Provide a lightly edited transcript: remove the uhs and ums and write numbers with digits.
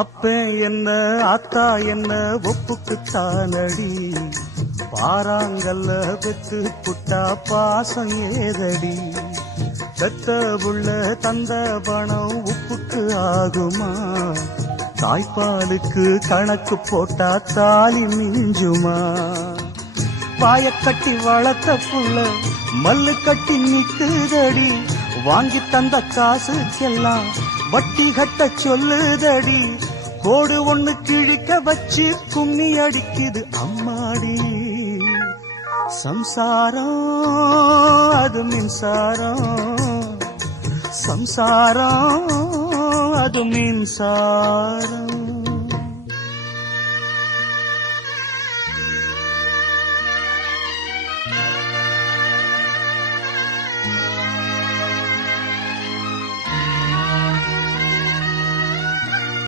அப்பே என்ன ஆத்தா என்ன ஒப்புக்குத்தானடி, பாறாங்கல்ல பெத்து புட்டா பாசம் ஏதடி, பெத்த புள்ள தந்த பணம் உப்புக்கு ஆகுமா, தாய்ப்பாலுக்கு கணக்கு போட்டா தாலி மிஞ்சுமா, வாயக்கட்டி வளர்த்த புள்ள மல்லு கட்டி நிக்குதடி, வாங்கி தந்த காசுக்கெல்லாம் வட்டி கட்ட சொல்லுதடி, கோடு ஒண்ணு கிழிக்க வச்சு கும்மி அடிக்குது அம்மாடி, சம்சாரம் அது மின்சாரம், சம்சாரம் அது மின்சாரம்.